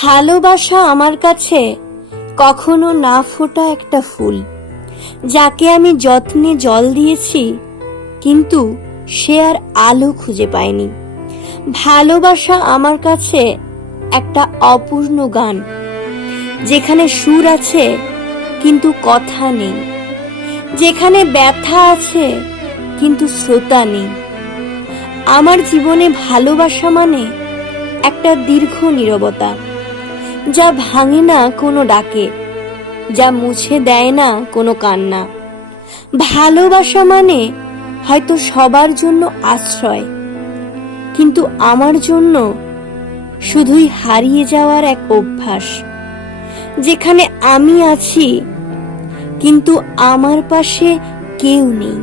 ভালোবাসা আমার কাছে কখনো না ফোটা একটা ফুল, যাকে আমি যত্নে জল দিয়েছি, কিন্তু সে আর আলো খুঁজে পায়নি। ভালোবাসা আমার কাছে একটা অপূর্ণ গান, যেখানে সুর আছে কিন্তু কথা নেই, যেখানে ব্যথা আছে কিন্তু শ্রোতা নেই। আমার জীবনে ভালোবাসা মানে একটা দীর্ঘ নীরবতা, যা ভাঙে না কোনো ডাকে, যা মুছে দেয় না কোনো কান্না। ভালোবাসা মানে হয়তো সবার জন্য আশ্রয়, কিন্তু আমার জন্য শুধুই হারিয়ে যাওয়ার এক অভ্যাস, যেখানে আমি আছি কিন্তু আমার পাশে কেউ নেই।